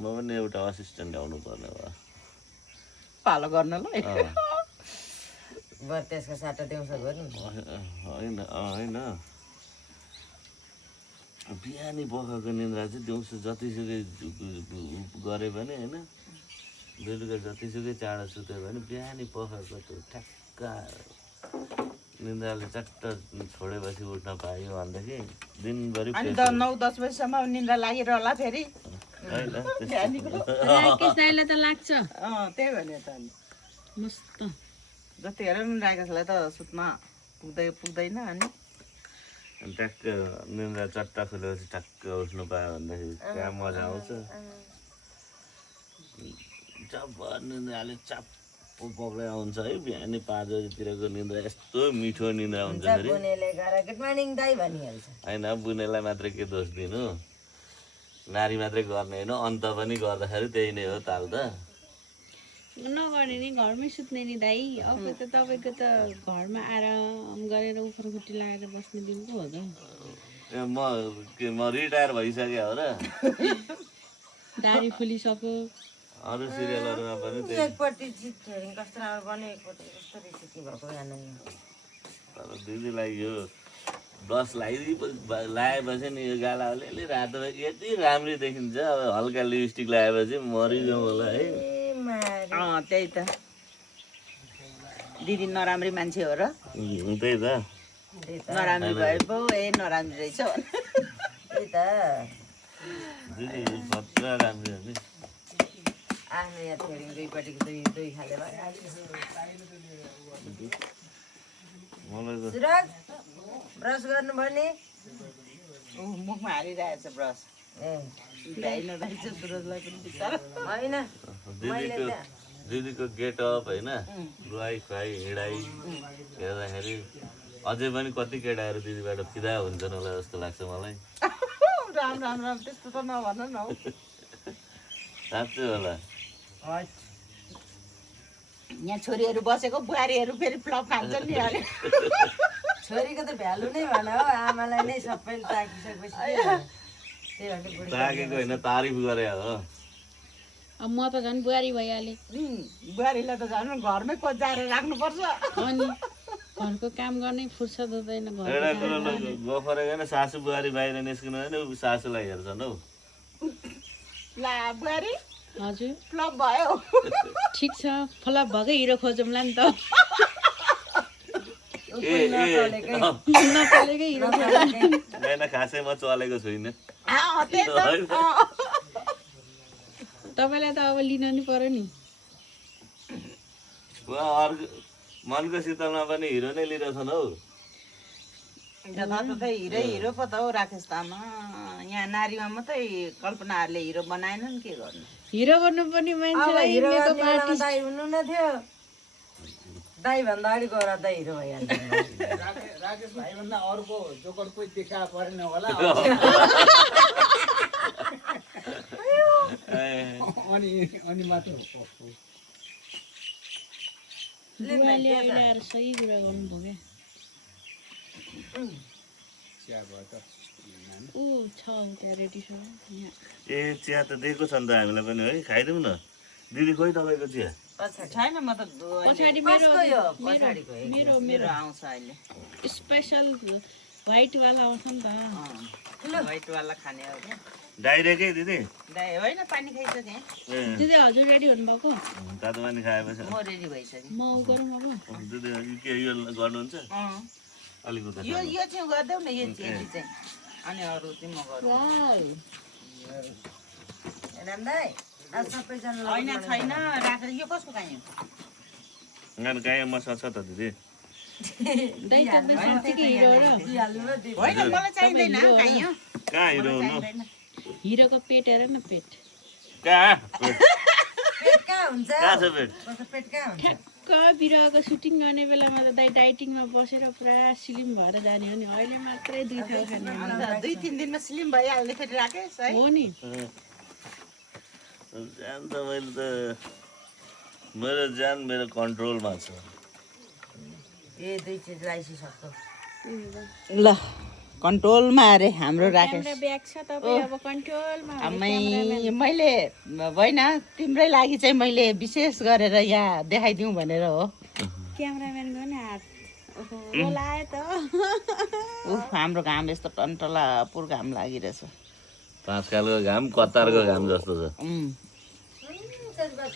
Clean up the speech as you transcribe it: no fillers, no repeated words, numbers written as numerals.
म पनि एउटा असिस्टेन्ट ल्याउनु पर्ने भयो पालो गर्नलाई बर त्यसको साटा देउँछ गर्नु होइन बिहानी पखको निन्द्रा चाहिँ दिउँसो जतिसुकै गरे पनि होइन बेलुका जतिसुकै चाँडो सुत्यो भने बिहानी पखको त्यो ठ्याक्क निन्द्राले चट्ट छोडेपछि उठ्न पायो भनेदेखि दिनभरि अनि 9-10 बजीसम्म निन्द्रा लागिरहला फेरि राकेश दाइलाई त लाग्छ त्यही भने त मस्त जतिखेर पनि राकेशलाई त सुत्न पुग्दैन अनि ट्याक्क निन्द्रा चट्ट खुलेपछि ठ्याक्क उठ्नु पायो भनेदेखि क्या मजा आउँछ जब निन्द्राले चाप्पो पक्रै आउँछ है बिहानी 5 बजीतिरको निन्द्रा यस्तो मिठो निन्द्रा हुन्छ फेरि गुड मर्निङ दाइ भनिहाल्छ होइन बुनेलाई मात्रै के दोष दिनु नारी मात्रै गर्ने होइन अन्त पनि गर्दाखेरि त्यही नै हो ताल त नगर्ने नि घरमै सुत्ने नि दाइ अब त तपाईँको त घरमा आराम गरेर उफ्रखुट्टी लगाएर बस्ने दिन पो हो त म रिटायर भइसक्यो हो र दारी फुलिसक्यो अरू सिरियलहरूमा पनि त्यही एकपट्टि कस्तो राम्रो बन्यो एकपट्टि कस्तो रिसिकी भएको तर दिदीलाई यो ब्रस लगाएपछि नि यो गाला अलि रातो यति राम्री देखिन्छ अब हल्का लिपस्टिक लगाएपछि मरिजाउँ होला है त्यही त दिदी नराम्री मान्छे हो र त्यही त नराम्री भए पो नराम्री रहेछ त्यही त दिदी खतरा राम्री हो नि आफ्नो यहाँ छोरी दुईपट्टिको दुई खाले मलाई त सुरज ब्रस गर्नुभयो नि मुखमा हालिरहेछ ब्रस भ्याइनरहेछ सुरजलाई पनि बिचारा होइन दिदीको गेटअप होइन रुवाई खुवाई हिँडाइ हेर्दाखेरि अझै पनि कति केटाहरू दिदीबाट फिदा हुन्छन् होला जस्तो लाग्छ मलाई राम त्यस्तो त नभन न हौ साँच्चै होला यहाँ छोरीहरू बसेको बुहारीहरू फेरि फ्लप खान्छन् नि अरे छोरीको त भ्यालु नै भन हो आमालाई नै सबैले ताकिसकेपछि ताकेको होइन तारिफ गरे हो अब म त झन् बुहारी भइहालेँ बुहारीलाई त झन् घरमै कोचाएर राख्नुपर्छ अनि घरको काम गर्ने फुर्सद हुँदैन एउटा कुरो गफरे होइन सासू बुहारी बाहिर निस्किनु होइन सासूलाई हेर्छन् हौ ला बुहारी हजुर फ्लप भयो ठिक छ फ्लप भएकै हिरो खोजौँला नि त नचलेकै हिरो होइन खासै म चलेको छुइनँ तपाईँलाई त अब लिन नि पर्यो नि अर्को मनको शीतलमा पनि हिरो नै लिइरहेछन् हौ हिरो पो त हौ राकेश तामा यहाँ नारीमा मात्रै कल्पनाहरूले हिरो बनाएनन् के गर्नु हिरो गर्नु पनि मान्छेलाई दाइ हुनु न थियो दाइ भन्दा अगाडि गएर दाइ हिरो भइहाल्छ राकेश भाइ भन्दा अर्को जोकर कोही देखा परेन होला अनि मात्र बुवाले अहिले आएर सही कुरा गर्नुभयो क्या ऊ छ त्यहाँ रेडी छ ए चिया त दिएको छ नि त हामीलाई पनि है खाइदिउँ न दिदी खोइ तपाईँको चिया छैन म त पछाडि मेरो आउँछ अहिले स्पेसल व्हाइट वाला आउँछ नि त व्हाइट वाला खाने हो क्या डाइरेक्टै दिदी होइन पानी खाइसकेँ दिदी हजुर रेडी हुनुभएको तातो पानी खाएपछि म रेडी भइसकेँ म गरौँ अब दिदी के यो गर्नुहुन्छ अलिक उता यो चाहिँ गरिदेऊ न यो चाहिँ अनि अरू चाहिँ म गरौँ होइन छैन राखेर यो कसको खायो गाई मसा छ त दिदी दाइ तपाईँ साँच्चीकै हिरो र होइन मलाई चाहिँदैन खायो कहाँ हिरो हुनु हिरोको पेट हेर न पेट कहाँ हुन्छ ठ्याक्क बिरुवाको सुटिङ गर्ने बेलामा त दाइ डाइटिङमा बसेर पुरा स्लिम भएर जाने हो नि अहिले मात्रै 2 थाउ खाने 2-3 दिनमा स्लिम भइहाल्ने फेरि राकेश है हो नि जान त मैले त मेरो जान मेरो कन्ट्रोलमा छ ए दुई चिज लाइसिसक्यो ल कन्ट्रोलमा अरे हाम्रो राकेश क्यामेरा ब्याग छ तपाईँ अब कन्ट्रोलमा आमै मैले होइन तिम्रै लागि चाहिँ मैले विशेष गरेर यहाँ देखाइदिउँ भनेर हो क्यामेराम्यानको नि हात बोलायो त उफ हाम्रो घाम यस्तो टन्टला पुर घाम लागिरहेछ 5 कालको घाम कतारको घाम जस्तो छ